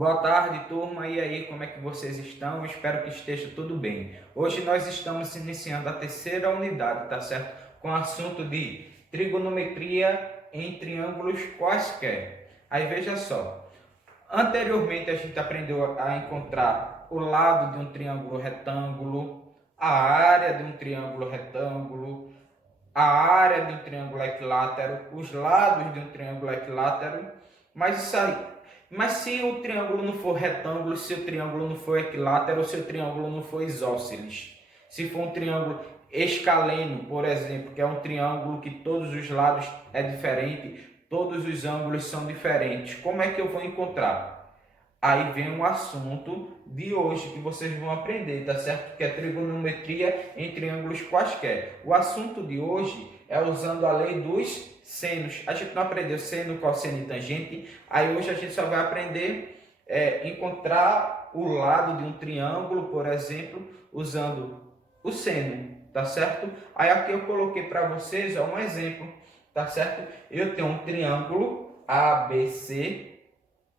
Boa tarde, turma. E aí, como é que vocês estão? Espero que esteja tudo bem. Hoje nós estamos iniciando a terceira unidade, tá certo? Com o assunto de trigonometria em triângulos quaisquer. Aí veja só. Anteriormente a gente aprendeu a encontrar o lado de um triângulo retângulo, a área de um triângulo retângulo, a área de um triângulo equilátero, os lados de um triângulo equilátero, mas se o triângulo não for retângulo, se o triângulo não for equilátero, se o triângulo não for isósceles, se for um triângulo escaleno, por exemplo, que é um triângulo que todos os lados é diferente, todos os ângulos são diferentes, como é que eu vou encontrar? Aí vem um assunto de hoje que vocês vão aprender, tá certo? Que é trigonometria em triângulos quaisquer. O assunto de hoje é usando a lei dos senos. A gente não aprendeu seno, cosseno e tangente. Aí hoje a gente só vai aprender encontrar o lado de um triângulo, por exemplo, usando o seno, tá certo? Aí aqui eu coloquei para vocês um exemplo, tá certo? Eu tenho um triângulo ABC,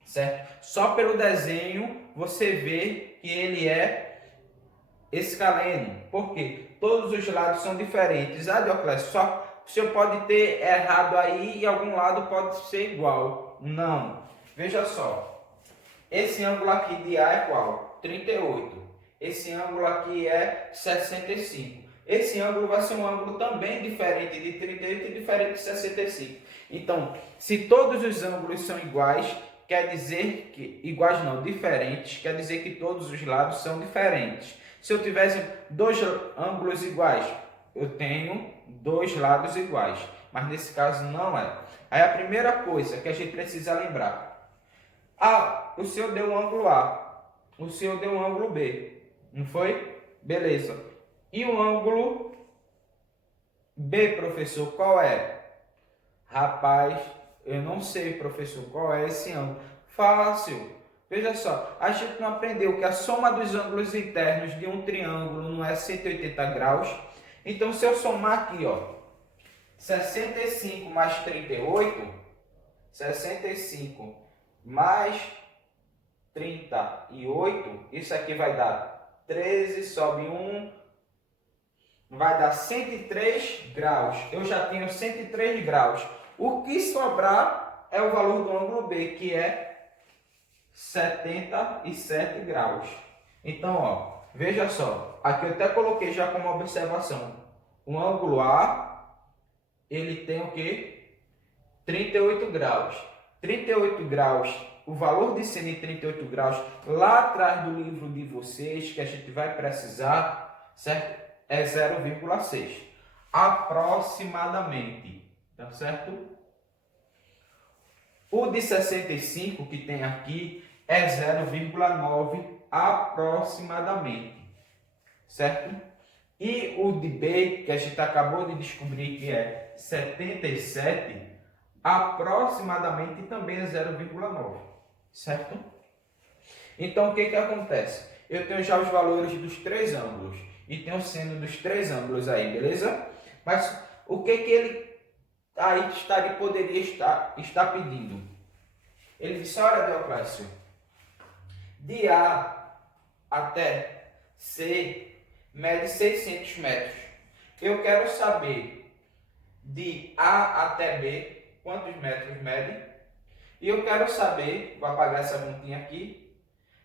certo? Só pelo desenho você vê que ele é escaleno. Por quê? Todos os lados são diferentes. Ah, Dioclésio, só o senhor pode ter errado aí e algum lado pode ser igual. Não. Veja só. Esse ângulo aqui de A é qual? 38. Esse ângulo aqui é 65. Esse ângulo vai ser um ângulo também diferente de 38 e diferente de 65. Então, se todos os ângulos são iguais, quer dizer que, iguais não, diferentes, quer dizer que todos os lados são diferentes. Se eu tivesse dois ângulos iguais, eu tenho dois lados iguais, mas nesse caso não é. Aí a primeira coisa que a gente precisa lembrar, o senhor deu um ângulo A, o senhor deu um ângulo B, não foi? Beleza. E o ângulo B, professor, qual é? Rapaz, eu não sei, professor, qual é esse ângulo. Fácil. Veja só, a gente não aprendeu que a soma dos ângulos internos de um triângulo não é 180 graus. Então, se eu somar aqui, ó, 65 mais 38, 65 mais 38, isso aqui vai dar 13, sobe 1, vai dar 103 graus. Eu já tenho 103 graus. O que sobrar é o valor do ângulo B, que é 77 graus. Então, ó, veja só. Aqui eu até coloquei já como observação. O ângulo A, ele tem o quê? 38 graus. 38 graus, o valor de seno em 38 graus, lá atrás do livro de vocês, que a gente vai precisar, certo? É 0,6. Aproximadamente. Tá certo? O de 65 que tem aqui é 0,9 aproximadamente, certo? E o de B, que a gente acabou de descobrir que é 77, aproximadamente também é 0,9, certo? Então o que acontece? Eu tenho já os valores dos três ângulos e tenho o seno dos três ângulos aí, beleza? Mas o que ele aí poderia estar pedindo? Ele disse, olha, Dioclésio, de A até C mede 600 metros. Eu quero saber de A até B quantos metros mede. E eu quero saber, vou apagar essa pontinha aqui,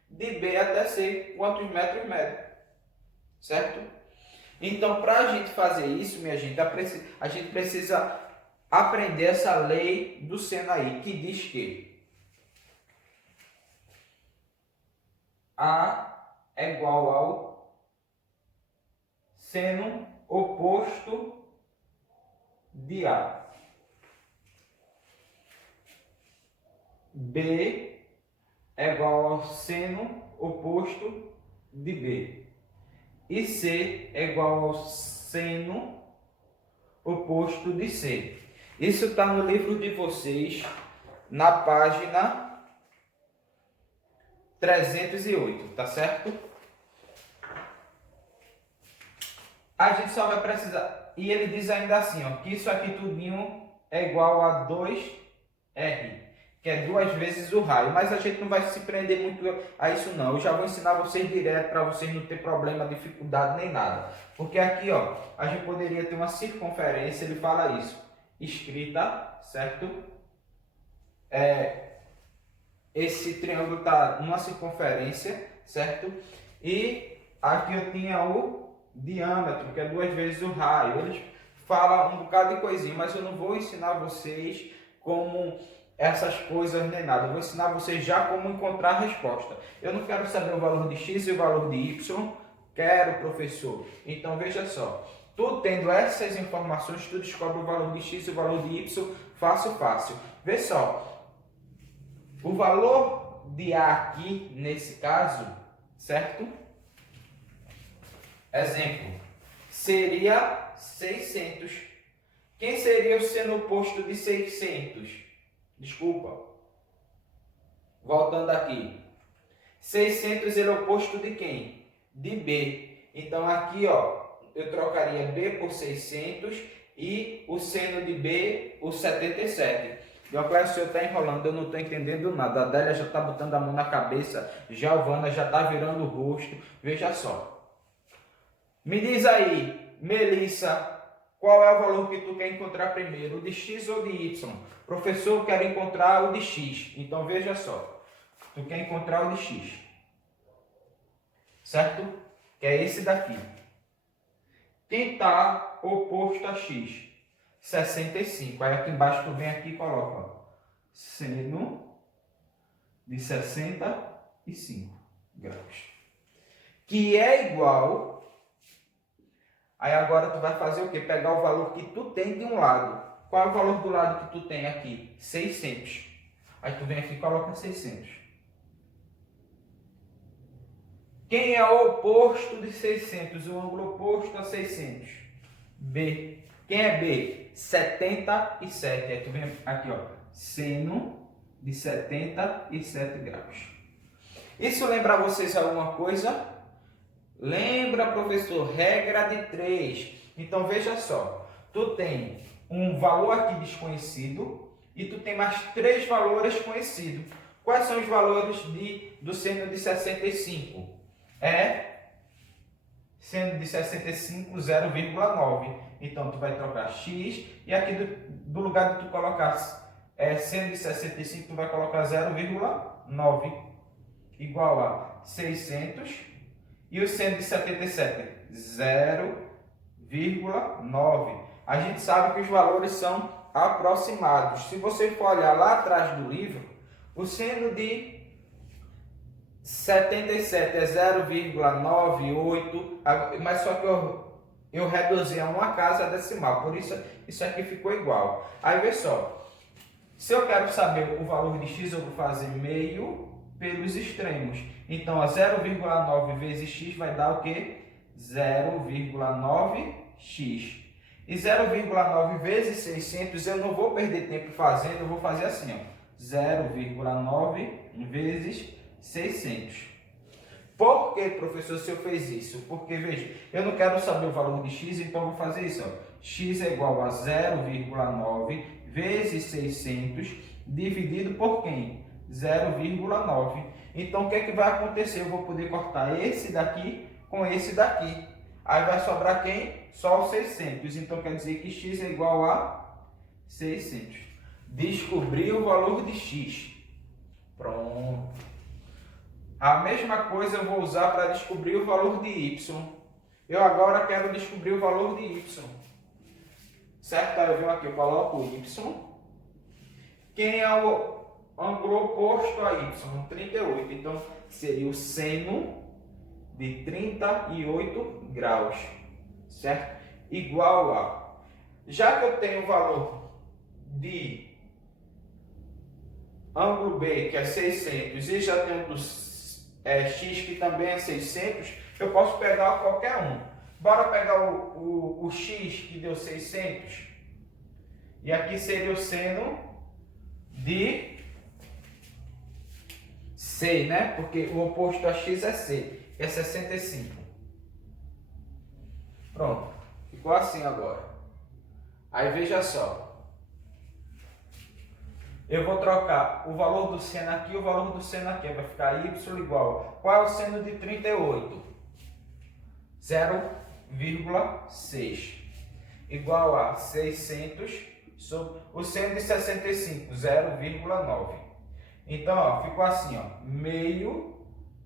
de B até C quantos metros mede. Certo? Então, para a gente fazer isso, minha gente, a gente precisa aprender essa lei do seno aí, que diz que A é igual ao seno oposto de A. B é igual ao seno oposto de B. E C é igual ao seno oposto de C. Isso está no livro de vocês, na página 308, tá certo? A gente só vai precisar... E ele diz ainda assim, ó, que isso aqui tudinho é igual a 2R. que é 2 vezes o raio. Mas a gente não vai se prender muito a isso não. Eu já vou ensinar vocês direto para vocês não ter problema, dificuldade nem nada. Porque aqui, ó, a gente poderia ter uma circunferência, ele fala isso, escrita, certo? Esse triângulo está numa circunferência, certo? E aqui eu tinha o diâmetro, que é 2 vezes o raio. Eles falam um bocado de coisinha, mas eu não vou ensinar vocês como essas coisas nem nada. Eu vou ensinar vocês já como encontrar a resposta. Eu não quero saber o valor de x e o valor de y. Quero, professor. Então veja só. Tu tendo essas informações, tu descobre o valor de x e o valor de y fácil. Vê só. O valor de A aqui, nesse caso, certo? Exemplo, seria 600. Quem seria o seno oposto de 600? Desculpa. Voltando aqui. 600 é o oposto de quem? De B. Então aqui, ó, eu trocaria B por 600 e o seno de B por 77. Dioclésio, o senhor está enrolando, eu não estou entendendo nada. A Adélia já está botando a mão na cabeça, Giovana já está virando o rosto. Veja só. Me diz aí, Melissa, qual é o valor que tu quer encontrar primeiro, o de x ou de y? Professor, eu quero encontrar o de x. Então veja só, tu quer encontrar o de x, certo? Que é esse daqui. Quem está oposto a x? 65. Aí aqui embaixo tu vem aqui e coloca, ó, seno de 65 graus. Que é igual. Aí agora tu vai fazer o quê? Pegar o valor que tu tem de um lado. Qual é o valor do lado que tu tem aqui? 600. Aí tu vem aqui e coloca 600. Quem é o oposto de 600? O ângulo oposto a 600? B. Quem é B? 77. Aí tu vem aqui, ó, seno de 77 graus. Isso lembra vocês alguma coisa? Lembra, professor? Regra de 3. Então veja só, tu tem um valor aqui desconhecido e tu tem mais 3 valores conhecidos. Quais são os valores do seno de 65? Seno de 65, 0,9. Então, tu vai trocar x e aqui do lugar de tu colocar seno de 65, tu vai colocar 0,9 igual a 600 e o seno de 77, 0,9. A gente sabe que os valores são aproximados. Se você for olhar lá atrás do livro, o seno de 77 é 0,98, mas só que eu reduzi a uma casa decimal, por isso isso aqui ficou igual. Aí vê só, se eu quero saber o valor de x, eu vou fazer meio pelos extremos. Então, 0,9 vezes x vai dar o quê? 0,9x. E 0,9 vezes 600, eu não vou perder tempo fazendo, eu vou fazer assim, ó, 0,9 vezes 600. Por que, professor, se eu fez isso? Porque, veja, eu não quero saber o valor de x, então eu vou fazer isso, ó. X é igual a 0,9 vezes 600 dividido por quem? 0,9. Então, o que é que vai acontecer? Eu vou poder cortar esse daqui com esse daqui. Aí vai sobrar quem? Só os 600. Então, quer dizer que x é igual a 600. Descobri o valor de x. Pronto. A mesma coisa eu vou usar para descobrir o valor de y. Eu agora quero descobrir o valor de y. Certo? Aí eu venho aqui, eu coloco y. Quem é o ângulo oposto a y? 38. Então, seria o seno de 38 graus. Certo? Igual a... Já que eu tenho o valor de ângulo B, que é 600, e já tenho do x, que também é 600, eu posso pegar qualquer um. Bora pegar o x, que deu 600. E aqui seria o seno de C, né? Porque o oposto a x é C, que é 65. Pronto. Ficou assim agora. Aí veja só. Eu vou trocar o valor do seno aqui e o valor do seno aqui. Vai ficar y igual. Qual é o seno de 38? 0,6. Igual a 600 sobre o seno de 65, 0,9. Então, ó, ficou assim, ó, meio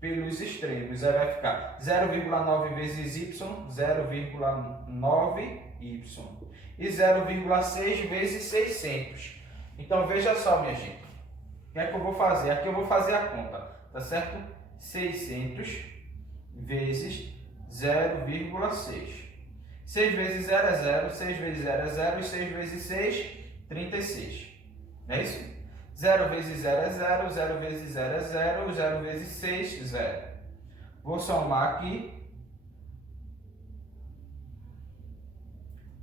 pelos extremos. Aí vai ficar 0,9 vezes y, 0,9y. E 0,6 vezes 600. Então, veja só, minha gente. O que é que eu vou fazer? Aqui eu vou fazer a conta, tá certo? 600 vezes 0,6. 6 vezes 0 é 0, 6 vezes 0 é 0 e 6 vezes 6, 36. Não é isso? 0 vezes 0 é 0, 0 vezes 0 é 0, 0 vezes 6, 0. Vou somar aqui.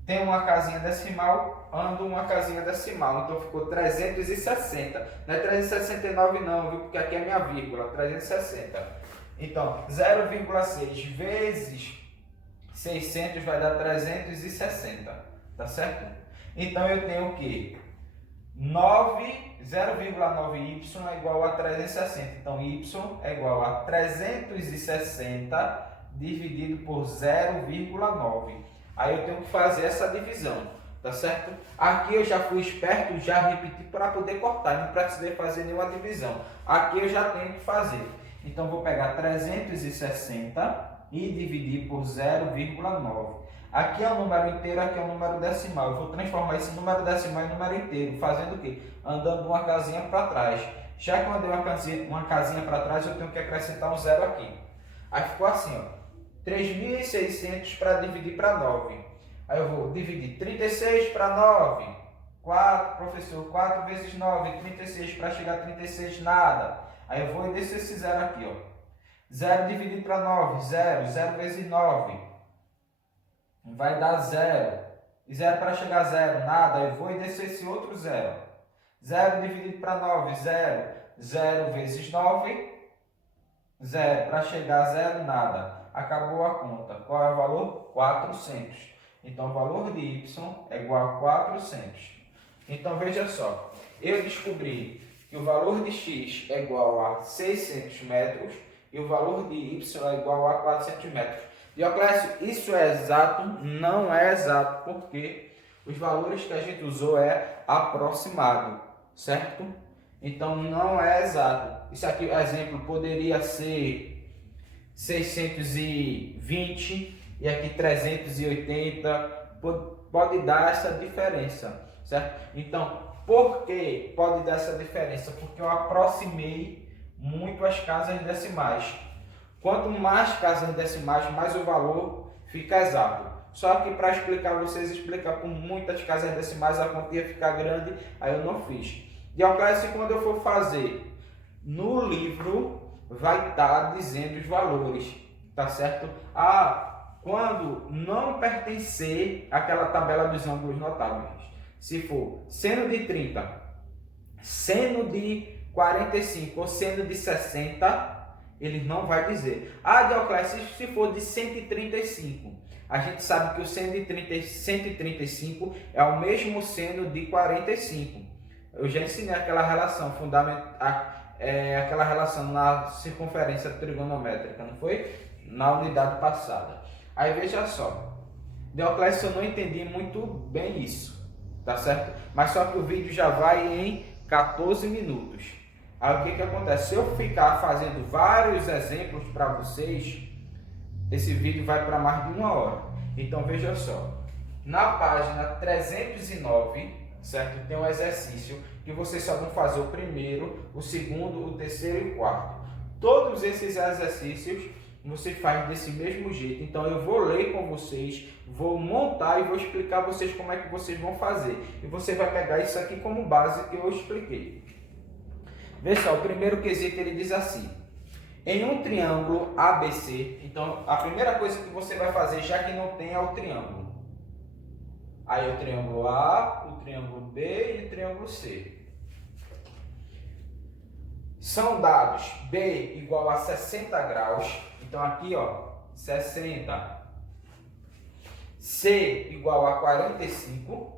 Tem uma casinha decimal, ando uma casinha decimal, então ficou 360. Não é 369 não, viu? Porque aqui é minha vírgula, 360. Então, 0,6 vezes 600 vai dar 360, tá certo? Então, eu tenho o quê? 0,9y é igual a 360. Então, y é igual a 360 dividido por 0,9. Aí eu tenho que fazer essa divisão, tá certo? Aqui eu já fui esperto, já repeti para poder cortar, não precisei fazer nenhuma divisão. Aqui eu já tenho que fazer. Então, vou pegar 360 e dividir por 0,9. Aqui é o número inteiro, aqui é o número decimal. Eu vou transformar esse número decimal em número inteiro, fazendo o quê? Andando uma casinha para trás. Já que eu andei uma casinha para trás, eu tenho que acrescentar um zero aqui. Aí ficou assim, ó. 3.600 para dividir para 9. Aí eu vou dividir 36 para 9. 4, professor, 4 vezes 9, 36 para chegar a 36, nada. Aí eu vou descer esse zero aqui, ó. 0 dividido para 9, 0. 0 vezes 9 vai dar 0. E 0 para chegar a 0, nada. Aí eu vou descer esse outro 0. 0 dividido para 9, 0. 0 vezes 9, 0. Para chegar a 0, nada. Acabou a conta. Qual é o valor? 400. Então, o valor de y é igual a 400. Então, veja só. Eu descobri que o valor de x é igual a 600 metros e o valor de y é igual a 400 metros. Dioclésio, isso é exato? Não é exato, porque os valores que a gente usou é aproximado, certo? Então, não é exato. Isso aqui, exemplo, poderia ser 620 e aqui 380, pode dar essa diferença, certo? Então, por que pode dar essa diferença? Porque eu aproximei muito as casas decimais. Quanto mais casas decimais, mais o valor fica exato. Só que para explicar vocês, explicar por muitas casas decimais, a conta ia ficar grande, aí eu não fiz. Dioclésio, quando eu for fazer no livro, vai estar dizendo os valores, tá certo? Quando não pertencer àquela tabela dos ângulos notáveis. Se for seno de 30, seno de 45 ou seno de 60, ele não vai dizer. Dioclésio, se for de 135, a gente sabe que o seno de 135 é o mesmo seno de 45. Eu já ensinei aquela relação fundamental, aquela relação na circunferência trigonométrica, não foi? Na unidade passada. Aí veja só, Dioclésio, eu não entendi muito bem isso, tá certo? Mas só que o vídeo já vai em 14 minutos. Aí o que acontece? Se eu ficar fazendo vários exemplos para vocês, esse vídeo vai para mais de 1 hora. Então veja só, na página 309, certo? Tem um exercício que vocês só vão fazer o primeiro, o segundo, o terceiro e o quarto. Todos esses exercícios você faz desse mesmo jeito. Então eu vou ler com vocês, vou montar e vou explicar a vocês como é que vocês vão fazer. E você vai pegar isso aqui como base que eu expliquei. Veja só, o primeiro quesito ele diz assim: em um triângulo ABC, então a primeira coisa que você vai fazer, já que não tem, é o triângulo. Aí o triângulo A, o triângulo B e o triângulo C. São dados B igual a 60 graus. Então aqui, ó, 60. C igual a 45.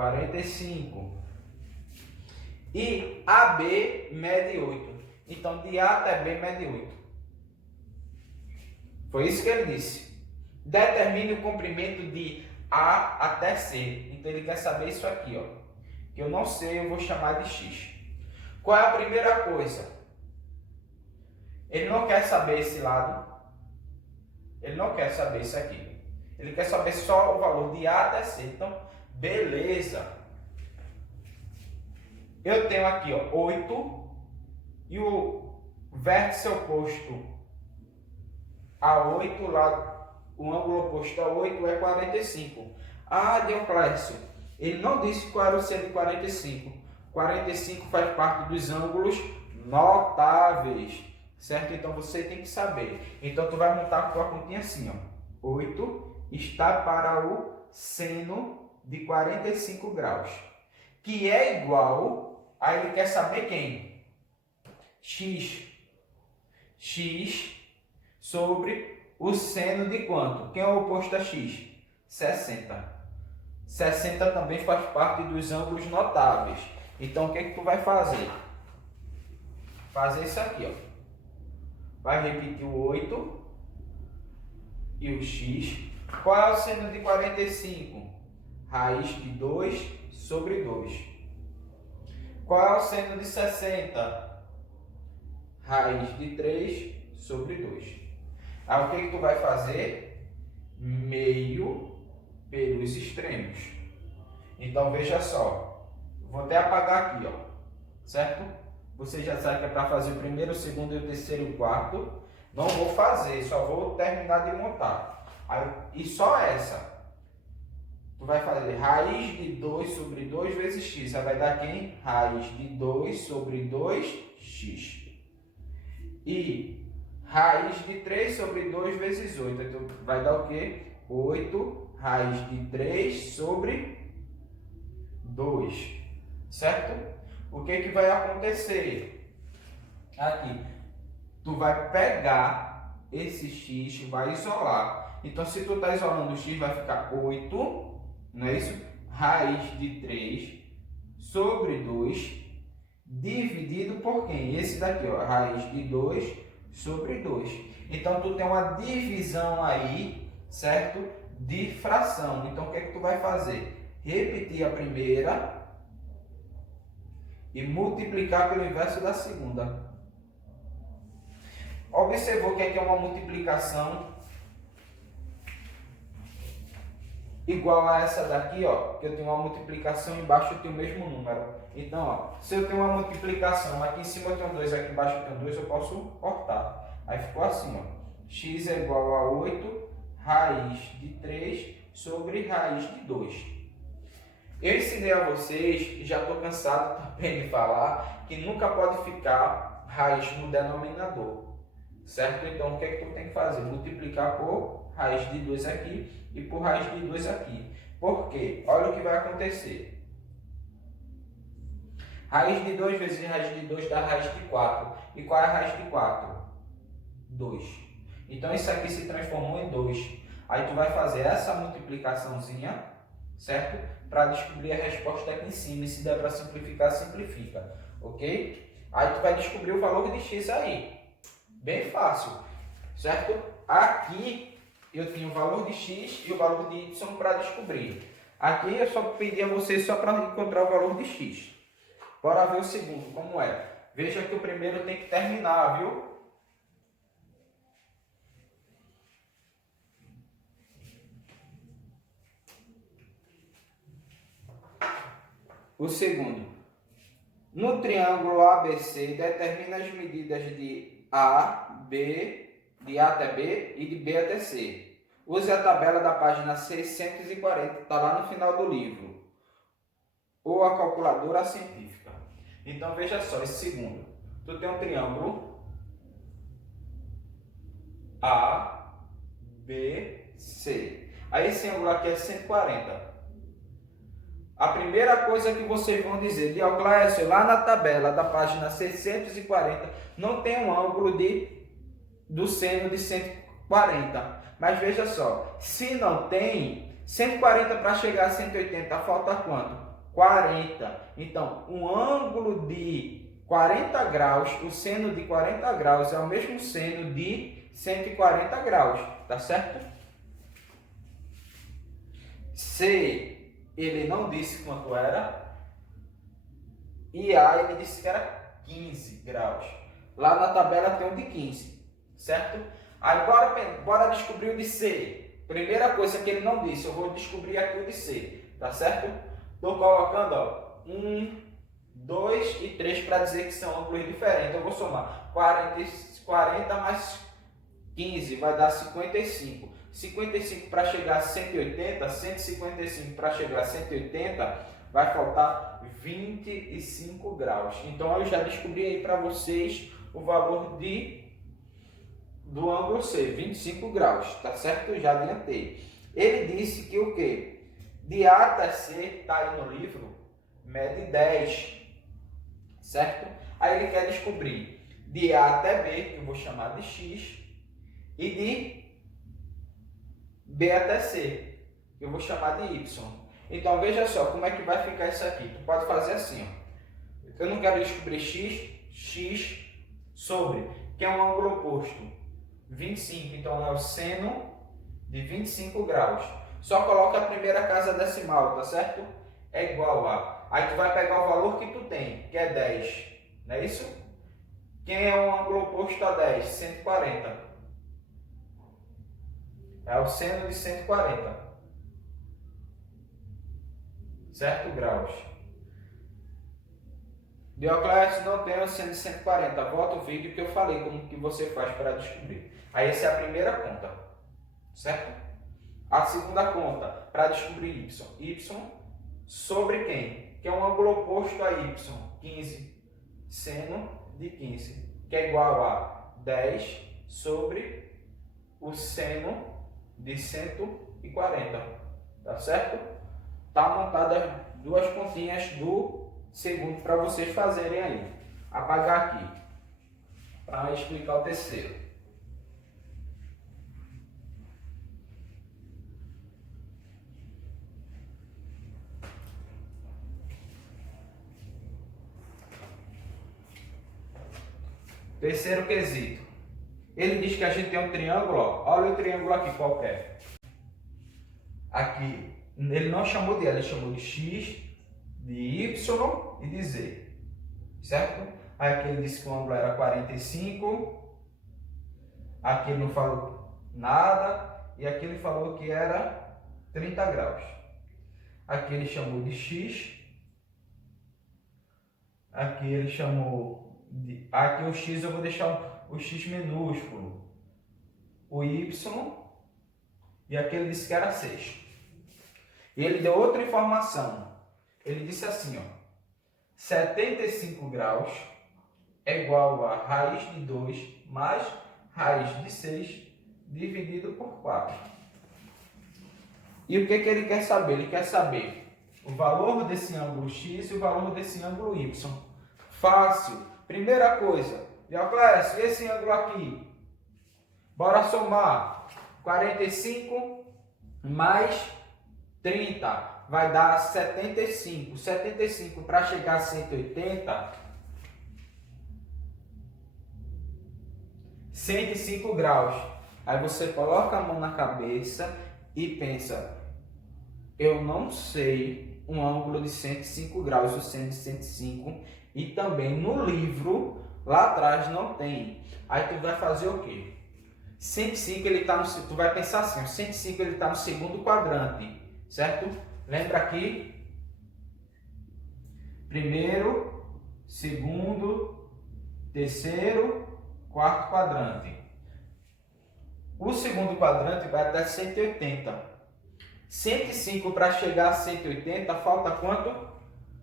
45. E AB mede 8. Então, de A até B mede 8. Foi isso que ele disse. Determine o comprimento de A até C. Então, ele quer saber isso aqui, ó. Que eu não sei, eu vou chamar de X. Qual é a primeira coisa? Ele não quer saber esse lado. Ele não quer saber isso aqui. Ele quer saber só o valor de A até C. Então, beleza. Eu tenho aqui, ó, 8. E o vértice oposto a 8, lá, o ângulo oposto a 8 é 45. Ah, Dioclésio, ele não disse qual era o seno de 45. 45 faz parte dos ângulos notáveis, certo? Então você tem que saber. Então tu vai montar a tua continha assim, ó. 8 está para o seno de 45 graus, que é igual a, ele quer saber quem? X. X sobre o seno de quanto? Quem é o oposto a x? 60. 60 também faz parte dos ângulos notáveis. Então, o que é que tu vai fazer? Fazer isso aqui, ó. Vai repetir o 8 e o x. Qual é o seno de 45? Raiz de 2 sobre 2. Qual é o seno de 60? Raiz de 3 sobre 2. Aí o que que tu vai fazer? Meio pelos extremos. Então veja só. Vou até apagar aqui, ó. Certo? Você já sabe que é para fazer o primeiro, o segundo, o terceiro e o quarto. Não vou fazer, só vou terminar de montar. Aí, e só essa. Tu vai fazer raiz de 2 sobre 2 vezes x. Aí vai dar quem? Raiz de 2 sobre 2x. E raiz de 3 sobre 2 vezes 8. Então vai dar o quê? 8 raiz de 3 sobre 2. Certo? O que que vai acontecer? Aqui. Tu vai pegar esse x, vai isolar. Então se tu está isolando o x, vai ficar 8. Não é isso? Raiz de 3 sobre 2 dividido por quem? Esse daqui, ó, raiz de 2 sobre 2. Então, tu tem uma divisão aí, certo? De fração. Então, o que é que tu vai fazer? Repetir a primeira e multiplicar pelo inverso da segunda. Observou que aqui é uma multiplicação igual a essa daqui, ó, que eu tenho uma multiplicação embaixo, eu tenho o mesmo número. Então, ó, se eu tenho uma multiplicação, aqui em cima eu tenho 2, aqui embaixo eu tenho 2, eu posso cortar. Aí ficou assim, ó, x é igual a 8 raiz de 3 sobre raiz de 2. Eu ensinei a vocês, e já estou cansado também de falar, que nunca pode ficar raiz no denominador, certo? Então, o que é que tu tem que fazer? Multiplicar por raiz de 2 aqui e por raiz de 2 aqui. Por quê? Olha o que vai acontecer. Raiz de 2 vezes raiz de 2 dá raiz de 4. E qual é a raiz de 4? 2. Então, isso aqui se transformou em 2. Aí, tu vai fazer essa multiplicaçãozinha, certo? Para descobrir a resposta aqui em cima. E se der para simplificar, simplifica. Ok? Aí, tu vai descobrir o valor de x aí. Bem fácil. Certo? Aqui, eu tinha o valor de x e o valor de y para descobrir. Aqui, eu só pedi a vocês só para encontrar o valor de x. Bora ver o segundo, como é. Veja que o primeiro tem que terminar, viu? O segundo. No triângulo ABC, determina as medidas de A, B, de A até B e de B até C. Use a tabela da página 640, está lá no final do livro. Ou a calculadora científica. Então, veja só, esse segundo. Tu tem um triângulo A, B, C. Aí esse ângulo aqui é 140. A primeira coisa que vocês vão dizer, Dioclésio, lá na tabela da página 640, não tem um ângulo do seno de 140. Mas veja só, se não tem, 140 para chegar a 180, falta quanto? 40. Então, um ângulo de 40 graus, o seno de 40 graus é o mesmo seno de 140 graus, tá certo? C, ele não disse quanto era. E A, ele disse que era 15 graus. Lá na tabela tem um de 15, certo? Aí bora descobrir o de C. Primeira coisa que ele não disse, eu vou descobrir aqui o de C, tá certo? Estou colocando, ó, 1, 2 e 3 para dizer que são ângulos diferentes. Eu vou somar 40 mais 15 vai dar 55. 55 para chegar a 180, 155 para chegar a 180, vai faltar 25 graus. Então eu já descobri aí para vocês o valor do ângulo C, 25 graus, tá certo? Eu já adiantei. Ele disse que o quê? De A até C, tá aí no livro, mede 10, certo? Aí ele quer descobrir de A até B, que eu vou chamar de X, e de B até C, que eu vou chamar de Y. Então veja só como é que vai ficar isso aqui. Tu pode fazer assim, ó. Eu não quero descobrir X sobre, que é um ângulo oposto, 25. Então é o seno de 25 graus. Só coloca a primeira casa decimal, tá certo? É igual a... Aí tu vai pegar o valor que tu tem, que é 10. Não é isso? Quem é um ângulo oposto a 10? 140. É o seno de 140. Certo? Graus. Dioclésio, não tem o seno de 140. Volta o vídeo que eu falei como que você faz para descobrir. Aí essa é a primeira conta. Certo? A segunda conta, para descobrir Y. Y sobre quem? Que é um ângulo oposto a Y. 15. Seno de 15. Que é igual a 10 sobre o seno de 140. Tá certo? Tá montada as duas continhas do segundo para vocês fazerem aí. Apagar aqui. Para explicar o terceiro. Terceiro quesito. Ele diz que a gente tem um triângulo, ó. Olha o triângulo aqui qualquer. Aqui, ele não chamou de L, ele chamou de X, de Y e de Z. Certo? Aí aqui ele disse que o ângulo era 45. Aqui ele não falou nada. E aqui ele falou que era 30 graus. Aqui ele chamou de X. Aqui ele chamou... Aqui o X eu vou deixar o X minúsculo, o Y, e aqui ele disse que era 6. E ele deu outra informação. Ele disse assim, ó, 75 graus é igual a raiz de 2 mais raiz de 6 dividido por 4. E o que ele quer saber? Ele quer saber o valor desse ângulo X e o valor desse ângulo Y. Fácil. Primeira coisa, Dioclésio, esse ângulo aqui, bora somar 45 mais 30, vai dar 75. 75 para chegar a 180, 105 graus. Aí você coloca a mão na cabeça e pensa, eu não sei um ângulo de 105 graus, o seno de 105, e também no livro, lá atrás não tem. Aí tu vai fazer o quê? 105 ele tá no... Tu vai pensar assim, 105 ele está no segundo quadrante, certo? Lembra aqui? Primeiro, segundo, terceiro, quarto quadrante. O segundo quadrante vai até 180. 105 para chegar a 180, falta quanto?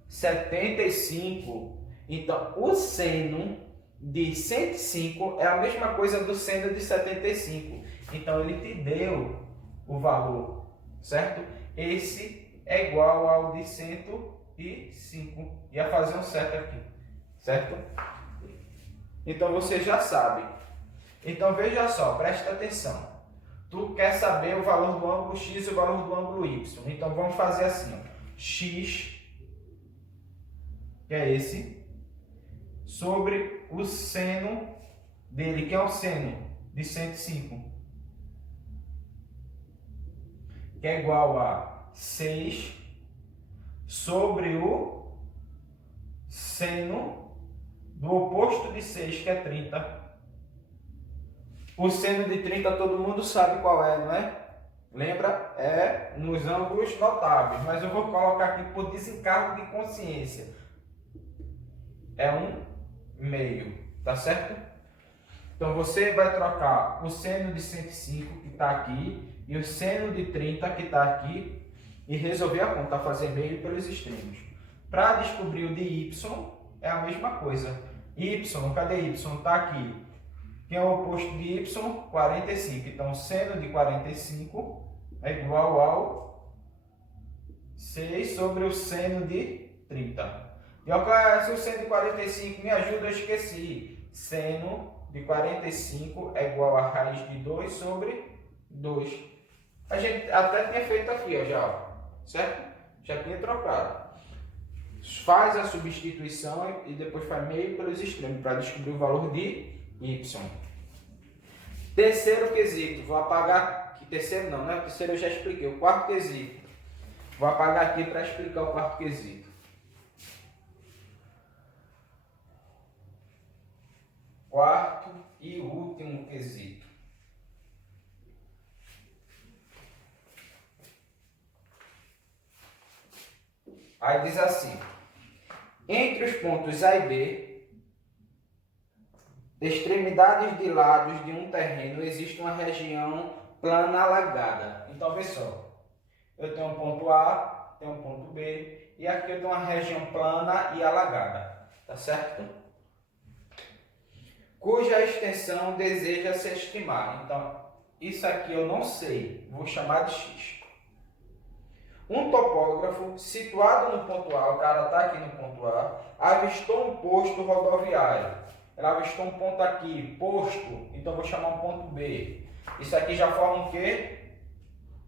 75. Então, o seno de 105 é a mesma coisa do seno de 75. Então, ele te deu o valor, certo? Esse é igual ao de 105. Ia fazer um certo aqui, certo? Então, você já sabe. Então, veja só, presta atenção. Tu quer saber o valor do ângulo X e o valor do ângulo Y. Então, vamos fazer assim, ó. X que é esse, sobre o seno dele, que é o seno de 105, que é igual a 6 sobre o seno do oposto de 6, que é 30. O seno de 30 todo mundo sabe qual é, não é? Lembra? É nos ângulos notáveis, mas eu vou colocar aqui por desencargo de consciência. É 1/2, tá certo? Então você vai trocar o seno de 105 que está aqui e o seno de 30 que está aqui e resolver a conta, fazer meio pelos extremos. Para descobrir o de y é a mesma coisa. Y, cadê y? Está aqui. Quem é o oposto de y? 45. Então, seno de 45 é igual ao 6 sobre o seno de 30. E ó, se o seno de 45 me ajuda, eu esqueci. Seno de 45 é igual a raiz de 2 sobre 2. A gente até tinha feito aqui, ó, já, ó, certo? Já tinha trocado. Faz a substituição e depois faz meio pelos extremos para descobrir o valor de y. Terceiro quesito, vou apagar aqui. Terceiro não, né? Terceiro eu já expliquei. O quarto quesito. Vou apagar aqui para explicar o quarto quesito. Quarto e último quesito. Aí diz assim: entre os pontos A e B, extremidades de lados de um terreno, existe uma região plana alagada. Então, vê só. Eu tenho um ponto A, tenho um ponto B, e aqui eu tenho uma região plana e alagada. Tá certo? Cuja extensão deseja-se estimar. Então, isso aqui eu não sei. Vou chamar de X. Um topógrafo situado no ponto A, o cara está aqui no ponto A, avistou um posto rodoviário. Ela avistou um ponto aqui, posto, então vou chamar um ponto B. Isso aqui já forma o quê?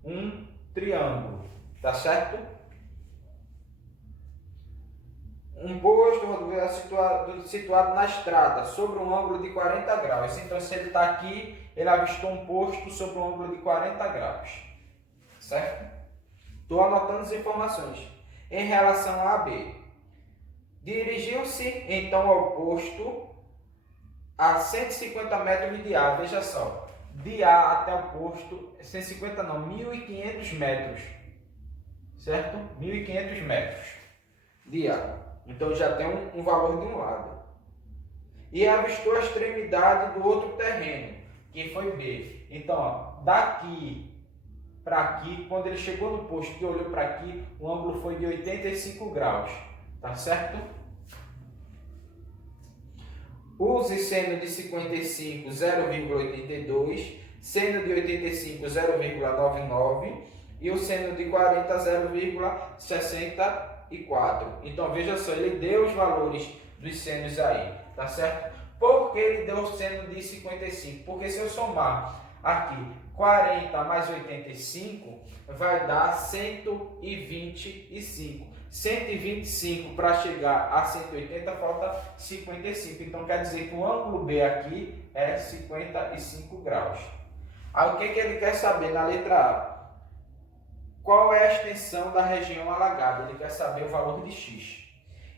Um triângulo, tá certo? Um posto rodoviário situado na estrada, sobre um ângulo de 40 graus. Então, se ele está aqui, ele avistou um posto sobre um ângulo de 40 graus, certo? Estou anotando as informações. Em relação a B, dirigiu-se então ao posto a 150 metros de A. Veja só, de A até o posto, 150 não, 1.500 metros, certo? 1.500 metros de A. Então já tem um valor de um lado. E avistou a extremidade do outro terreno, que foi B. Então, ó, daqui para aqui, quando ele chegou no posto e olhou para aqui, o ângulo foi de 85 graus, tá certo? Use seno de 55, 0,82, seno de 85, 0,99 e o seno de 40, 0,64. Então, veja só, ele deu os valores dos senos aí, tá certo? Por que ele deu o seno de 55? Porque se eu somar aqui 40 mais 85 vai dar 125. 125 para chegar a 180 falta 55. Então quer dizer que o ângulo B aqui é 55 graus. Aí o que ele quer saber na letra A? Qual é a extensão da região alagada? Ele quer saber o valor de X.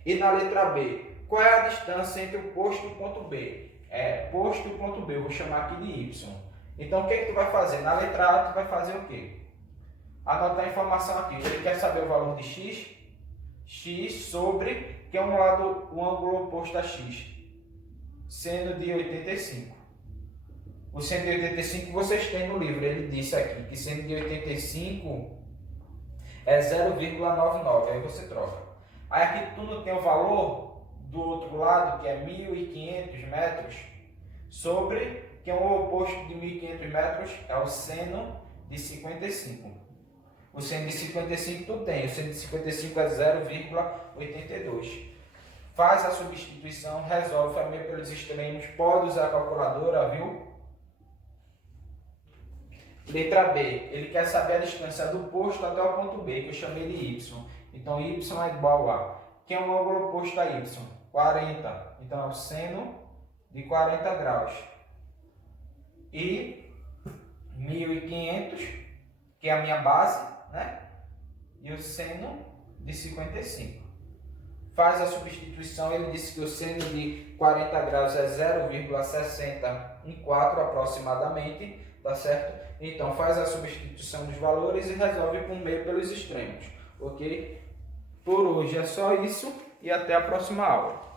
E na letra B, qual é a distância entre o posto e o ponto B? Posto e ponto B, eu vou chamar aqui de Y. Então, o que tu vai fazer? Na letra A, tu vai fazer o quê? Anotar a informação aqui. Ele quer saber o valor de X. X sobre, que é um lado, o ângulo oposto a X. Seno de 85. O seno de 85 vocês têm no livro. Ele disse aqui que seno de 85 é 0,99. Aí você troca. Aí aqui tu não tem o valor do outro lado, que é 1.500 metros, sobre... que é o oposto de 1.500 metros, é o seno de 55. O seno de 55 tu tem, o seno de 55 é 0,82. Faz a substituição, resolve, faz meio pelos extremos, pode usar a calculadora, viu? Letra B, ele quer saber a distância do posto até o ponto B, que eu chamei de Y. Então, Y é igual a... que é um ângulo oposto a y? 40. Então, é o seno de 40 graus. E 1.500, que é a minha base, né? E o seno de 55. Faz a substituição, ele disse que o seno de 40 graus é 0,64 aproximadamente, tá certo? Então, faz a substituição dos valores e resolve por meio pelos extremos, ok? Por hoje é só isso e até a próxima aula.